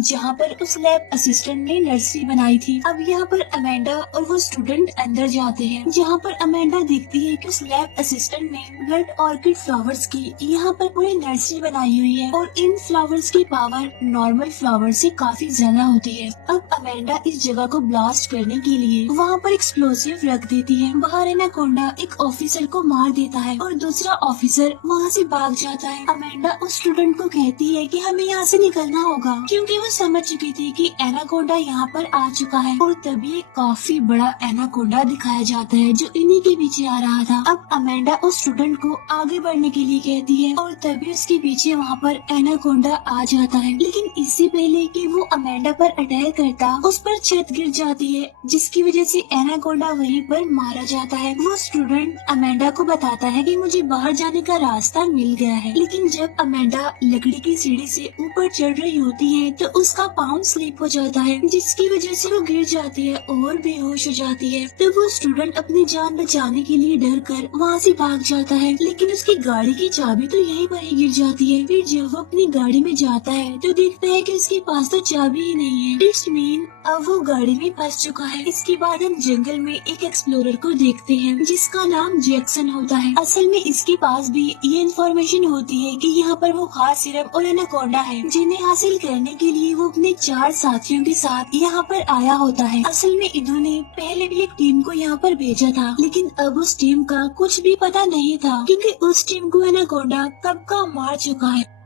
जहाँ पर उस लैब असिस्टेंट ने नर्सरी बनाई थी। अब यहाँ पर अमेंडा और वो स्टूडेंट अंदर जाते हैं, जहाँ पर अमेंडा देखती है कि उस लैब असिस्टेंट ने ब्लड ऑर्किड फ्लावर्स की यहाँ पर पूरी नर्सरी बनाई हुई है और इन फ्लावर्स की पावर नॉर्मल फ्लावर से काफी ज्यादा होती है। अब अमेंडा इस जगह को ब्लास्ट करने के लिए वहाँ पर एक्सप्लोसिव रख देती है। बाहर एनाकोंडा एक ऑफिसर को मार देता है और दूसरा ऑफिसर वहाँ से भाग जाता है। अमेंडा उस स्टूडेंट को कहती है कि हमें यहाँ से निकलना होगा, क्योंकि वो समझ चुकी थी कि एनाकोंडा यहाँ पर आ चुका है। और तभी एक काफी बड़ा एनाकोंडा दिखाया जाता है जो इन्हीं के पीछे आ रहा था। अब अमेंडा उस स्टूडेंट को आगे बढ़ने के लिए कहती है और तभी उसके पीछे वहाँ पर एनाकोंडा आ जाता है। लेकिन इससे पहले कि वो अमेंडा पर अटैक करता, उस पर छत गिर जाती है, जिसकी वजह से एनाकोंडा वहीं पर मारा जाता है। वो स्टूडेंट अमेंडा को बताता है कि मुझे बाहर जाने का रास्ता मिल गया है। लेकिन जब अमेंडा लकड़ी की सीढ़ी से ऊपर चढ़ रही होती है तो उसका पाँव स्लिप हो जाता है, जिसकी वजह से वो गिर जाती है और बेहोश हो जाती है। तब वो स्टूडेंट अपनी जान बचाने के लिए डर कर वहाँ से भाग जाता है, लेकिन उसकी गाड़ी की चाबी तो यहीं पर ही गिर जाती है। फिर जब वो अपनी गाड़ी में जाता है तो देखता है कि उसके पास तो चाबी ही नहीं है। इट्स मीन अब वो गाड़ी में फंस चुका है। इसके बाद हम जंगल में एक एक्सप्लोरर को देखते हैं जिसका नाम जैक्सन होता है। असल में इसके पास भी ये इन्फॉर्मेशन होती है कि यहाँ पर वो खास सिरम और एनाकोंडा है, जिन्हें हासिल करने के लिए वो अपने 4 साथियों के साथ यहाँ पर आया होता है। असल में इन्होंने पहले भी एक टीम को यहाँ पर भेजा था, लेकिन अब उस टीम का कुछ भी पता नहीं था, क्योंकि उस टीम को एनाकोंडा कब का मार चुका है।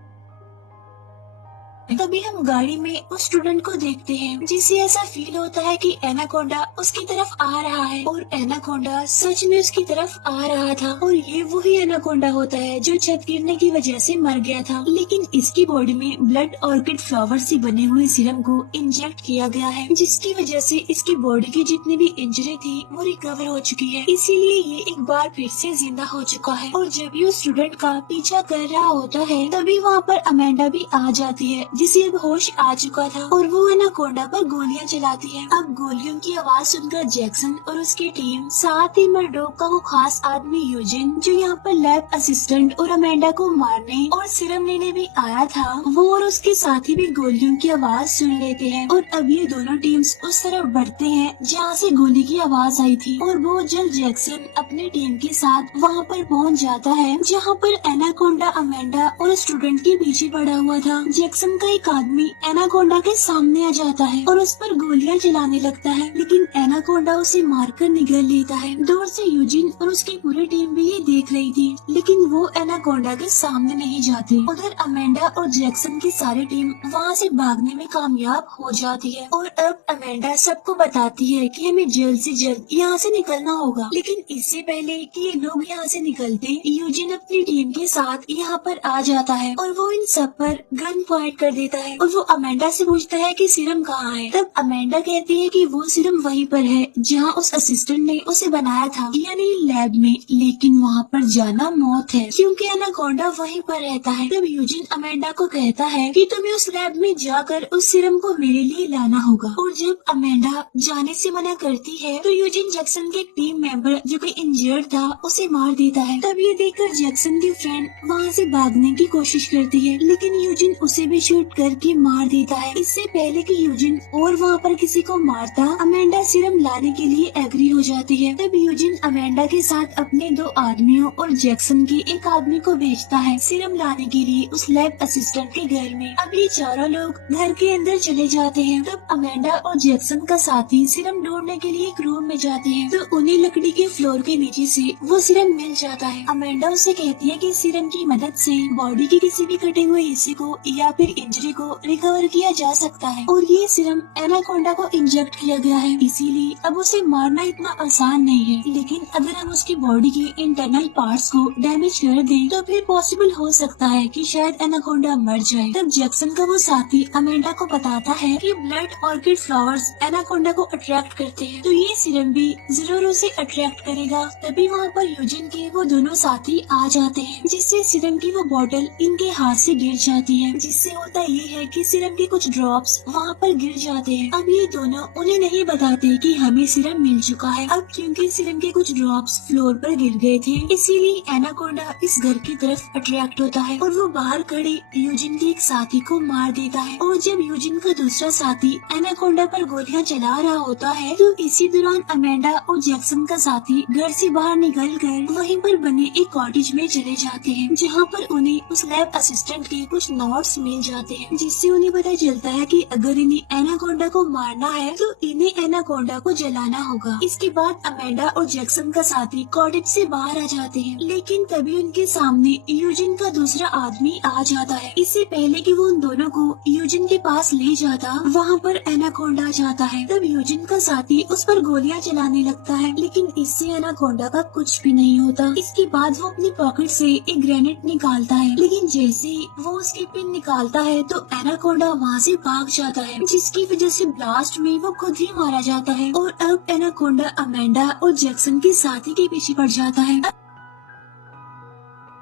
तभी हम गाड़ी में उस स्टूडेंट को देखते हैं जिसे ऐसा फील होता है कि एनाकोंडा उसकी तरफ आ रहा है, और एनाकोंडा सच में उसकी तरफ आ रहा था। और ये वही एनाकोंडा होता है जो छत गिरने की वजह से मर गया था, लेकिन इसकी बॉडी में ब्लड ऑर्किड फ्लावर से बने हुए सीरम को इंजेक्ट किया गया है, जिसकी वजह से इसकी बॉडी की जितनी भी इंजरी थी वो रिकवर हो चुकी है। इसीलिए ये एक बार फिर से जिंदा हो चुका है। और जब ये स्टूडेंट का पीछा कर रहा होता है तभी वहाँ पर अमेंडा भी आ जाती है, जिसे अब होश आ चुका था, और वो एनाकोंडा पर गोलियां चलाती है। अब गोलियों की आवाज सुनकर जैक्सन और उसकी टीम, साथ ही मर्डोक का वो खास आदमी यूजिन जो यहाँ पर लैब असिस्टेंट और अमेंडा को मारने और सिरम लेने भी आया था, वो और उसके साथी भी गोलियों की आवाज सुन लेते हैं। और अब ये दोनों टीम्स उस तरफ बढ़ते हैं जहाँ से गोली की आवाज आई थी, और बहुत जल्द जैक्सन अपनी टीम के साथ वहाँ पर पहुँच जाता है जहाँ पर एनाकोंडा अमेंडा और स्टूडेंट के पीछे पड़ा हुआ था। जैक्सन का एक आदमी एनाकोंडा के सामने आ जाता है और उस पर गोलियां चलाने लगता है, लेकिन एनाकोंडा उसे मारकर निगल लेता है। दूर से यूजिन और उसकी पूरी टीम भी ये देख रही थी, लेकिन वो एनाकोंडा के सामने नहीं जाती। उधर अमेंडा और जैक्सन की सारी टीम वहाँ से भागने में कामयाब हो जाती है, और अब अमेंडा सबको बताती है कि हमें जल्द से जल्द यहाँ से निकलना होगा। लेकिन इससे पहले कि ये लोग यहाँ से निकलते, यूजिन अपनी टीम के साथ यहाँ पर आ जाता है और वो इन सब पर गन पॉइंट कर देता है, और वो अमेंडा से पूछता है कि सीरम कहाँ है। तब अमेंडा कहती है कि वो सीरम वहीं पर है जहाँ उस असिस्टेंट ने उसे बनाया था, यानी लैब में, लेकिन वहाँ पर जाना मौत है क्योंकि एनाकोंडा वहीं पर रहता है। तब यूजिन अमेंडा को कहता है कि तुम्हें उस लैब में जाकर उस सीरम को मेरे लिए लाना होगा, और जब अमेंडा जाने से मना करती है तो यूजिन जैक्सन के एक टीम मेंबर जो कि इंजर्ड था उसे मार देता है। तब ये देखकर जैक्सन की फ्रेंड वहाँ से भागने की कोशिश करती है, लेकिन यूजिन उसे भी शूट करके मार देता है। इससे पहले कि यूजिन और वहाँ पर किसी को मारता, अमेंडा सीरम लाने के लिए एग्री हो जाती है। तब यूजिन अमेंडा के साथ अपने 2 आदमियों और जैक्सन के एक आदमी को भेजता है सीरम लाने के लिए उस लैब असिस्टेंट के घर में। अब ये चारों लोग घर के अंदर चले जाते हैं। तब अमेंडा और जैक्सन का साथी सीरम ढूंढने के लिए एक रूम में जाते हैं, तो उन्हें लकड़ी के फ्लोर के नीचे से वो सीरम मिल जाता है। अमेंडा उसे कहती है कि सीरम की मदद से बॉडी के किसी भी कटे हुए हिस्से को या फिर इंजरी को रिकवर किया जा सकता है, और ये सीरम एनाकोंडा को इंजेक्ट किया गया है, इसीलिए अब उसे मारना इतना आसान नहीं है। लेकिन अगर हम उसकी बॉडी के इंटरनल पार्ट्स को डैमेज कर दें तो फिर पॉसिबल हो सकता है कि शायद एनाकोंडा मर जाए। तब जैक्सन का वो साथी अमेंडा को बताता है कि ब्लड ऑर्किड फ्लावर्स एनाकोंडा को अट्रैक्ट करते हैं, तो ये सीरम भी जरूर उसे अट्रैक्ट करेगा। तभी वहाँ पर यूजिन के वो दोनों साथी आ जाते हैं, जिससे सीरम की वो बॉटल इनके हाथ से गिर जाती है, जिससे होता ये है कि सीरम के कुछ ड्रॉप्स वहाँ पर गिर जाते हैं। अब ये दोनों उन्हें नहीं बताते कि हमें सीरम मिल चुका है। अब क्योंकि सीरम के कुछ ड्रॉप्स फ्लोर पर गिर गए थे, इसीलिए एनाकोंडा इस घर की तरफ अट्रैक्ट होता है और वो बाहर खड़े यूजिन के एक साथी को मार देता है। और जब यूजिन का दूसरा साथी एनाकोंडा पर गोलियां चला रहा होता है तो इसी दौरान अमेंडा और जैक्सन का साथी घर से बाहर निकल कर वहीं पर बने एक कॉटेज में चले जाते हैं, जहाँ पर उन्हें उस लैब असिस्टेंट के कुछ नोट्स मिल जाते हैं, जिससे उन्हें पता चलता है कि अगर इन्हें एनाकोंडा को मारना है तो इन्हें एनाकोंडा को जलाना होगा। इसके बाद अमेंडा और जैक्सन का साथी कॉटेज से बाहर आ जाते हैं, लेकिन तभी उनके सामने यूजिन का दूसरा आदमी आ जाता है। इससे पहले कि वो उन दोनों को यूजिन के पास ले जाता, वहाँ पर एनाकोंडा जाता है। तब यूजिन का साथी उस पर गोलियां चलाने लगता है, लेकिन इससे एनाकोंडा का कुछ भी नहीं होता। इसके बाद वो अपनी पॉकेट से एक ग्रेनेड निकालता है, लेकिन जैसे ही वो उसकी पिन निकालता है तो एनाकोंडा वहाँ से भाग जाता है, जिसकी वजह से ब्लास्ट में वो खुद ही मारा जाता है। और अब एनाकोंडा अमेंडा और जैक्सन के साथी के पीछे पड़ जाता है।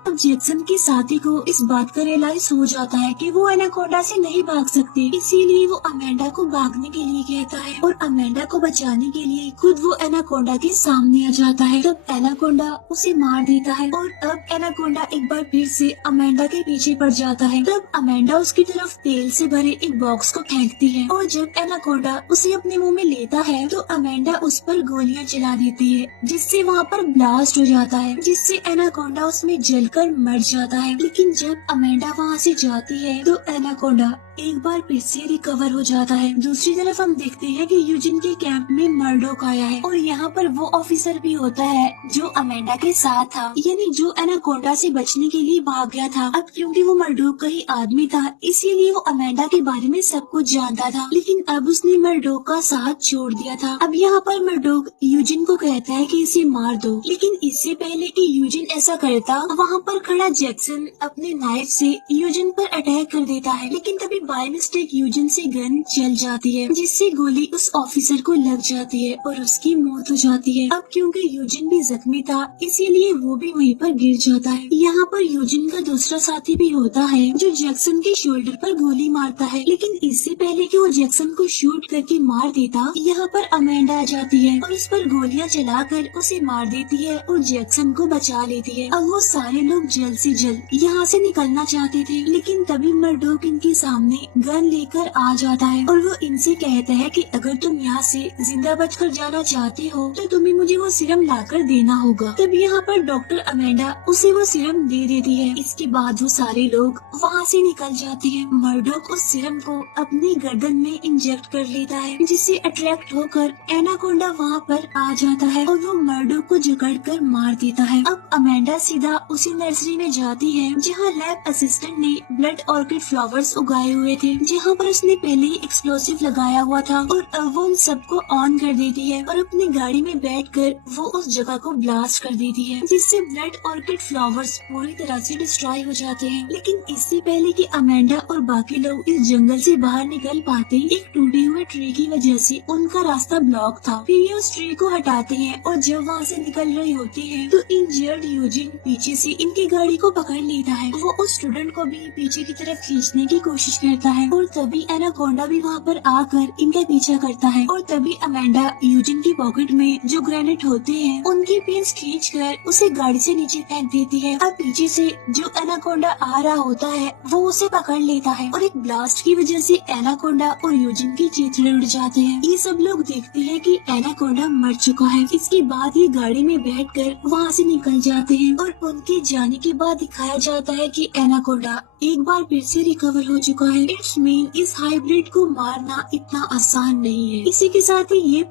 अब जैक्सन के साथी को इस बात का रियलाइज हो जाता है कि वो एनाकोंडा से नहीं भाग सकते, इसीलिए वो अमेंडा को भागने के लिए कहता है और अमेंडा को बचाने के लिए खुद वो एनाकोंडा के सामने आ जाता है। तब एनाकोंडा उसे मार देता है और अब एनाकोंडा एक बार फिर से अमेंडा के पीछे पड़ जाता है। तब अमेंडा उसकी तरफ तेल से भरे एक बॉक्स को फेंकती है और जब एनाकोंडा उसे अपने मुंह में लेता है तो अमेंडा उस पर गोलियां चला देती है, जिससे वहाँ पर ब्लास्ट हो जाता है, जिससे एनाकोंडा उसमें जलकर मर जाता है। लेकिन जब अमेंडा वहाँ से जाती है तो एनाकोंडा एक बार फिर से रिकवर हो जाता है। दूसरी तरफ हम देखते हैं कि यूजिन के कैंप में मर्डोक आया है और यहाँ पर वो ऑफिसर भी होता है जो अमेंडा के साथ था, यानी जो एनाकोंडा से बचने के लिए भाग गया था। अब क्योंकि वो मर्डोक का ही आदमी था, इसीलिए वो अमेंडा के बारे में सब कुछ जानता था, लेकिन अब उसने मर्डोक का साथ छोड़ दिया था। अब यहाँ पर मर्डोक यूजिन को कहता है कि इसे मार दो, लेकिन इससे पहले कि यूजिन ऐसा करता, वहाँ पर खड़ा जैक्सन अपने नाइफ से यूजिन पर अटैक कर देता है, लेकिन तभी बाय मिस्टेक यूजिन से गन चल जाती है, जिससे गोली उस ऑफिसर को लग जाती है और उसकी मौत हो जाती है। अब क्योंकि यूजिन भी जख्मी था, इसीलिए वो भी वहीं पर गिर जाता है। यहाँ पर यूजिन का दूसरा साथी भी होता है जो जैक्सन के शोल्डर पर गोली मारता है, लेकिन इससे पहले कि वो जैक्सन को शूट करके मार देता, यहाँ पर अमेंडा आ जाती है और उस पर गोलियां चलाकर उसे मार देती है और जैक्सन को बचा लेती है। अब वो सारे लोग जल्द से जल्द यहाँ से निकलना चाहते थे, लेकिन तभी मर्डोक इनके सामने गन लेकर आ जाता है और वो इनसे कहता है कि अगर तुम यहाँ से जिंदा बचकर जाना चाहते हो तो तुम्हें मुझे वो सीरम लाकर देना होगा। तब यहाँ पर डॉक्टर अमेंडा उसे वो सीरम दे देती है। इसके बाद वो सारे लोग वहाँ से निकल जाते हैं। मर्डोक उस सीरम को अपनी गर्दन में इंजेक्ट कर लेता है, जिससे अट्रैक्ट होकर एनाकोंडा वहाँ पर आ जाता है और वो मर्डोक को जकड़ कर मार देता है। अब अमेंडा सीधा उसी नर्सरी में जाती है जहाँ लैब असिस्टेंट ने ब्लड ऑर्किड फ्लावर्स उगाए हुए थे, जहाँ पर उसने पहले ही एक्सप्लोसिव लगाया हुआ था, और अब वो उन सबको ऑन कर देती है और अपनी गाड़ी में बैठकर वो उस जगह को ब्लास्ट कर देती है, जिससे ब्लड ऑर्किड फ्लावर्स पूरी तरह से डिस्ट्रॉय हो जाते हैं। लेकिन इससे पहले कि अमेंडा और बाकी लोग इस जंगल से बाहर निकल पाते, एक टूटे हुए ट्री की वजह से उनका रास्ता ब्लॉक था। फिर ये उस ट्री को हटाते हैं और जब वहाँ से निकल रहे होते हैं तो इंजर्ड यूजिन पीछे से इनकी गाड़ी को पकड़ लेता है। वो उस स्टूडेंट को भी पीछे की तरफ खींचने की कोशिश करता है और तभी एनाकोंडा भी वहाँ पर आकर इनका पीछा करता है और तभी अमेंडा यूजिन की पॉकेट में जो ग्रेनेड होते हैं उनकी पिन्स खींचकर उसे गाड़ी से नीचे फेंक देती है। अब पीछे से जो एनाकोंडा आ रहा होता है वो उसे पकड़ लेता है और एक ब्लास्ट की वजह से एनाकोंडा और यूजिन की चेथड़े उड़ जाते हैं। ये सब लोग देखते हैं कि एनाकोंडा मर चुका है। इसके बाद ये गाड़ी में बैठकर वहाँ से निकल जाते हैं और उनके जाने के बाद दिखाया जाता है कि एनाकोंडा एक बार फिर से रिकवर हो चुका है। इट्स मीन इस हाइब्रिड को मारना इतना आसान नहीं है। इसी के साथ ही ये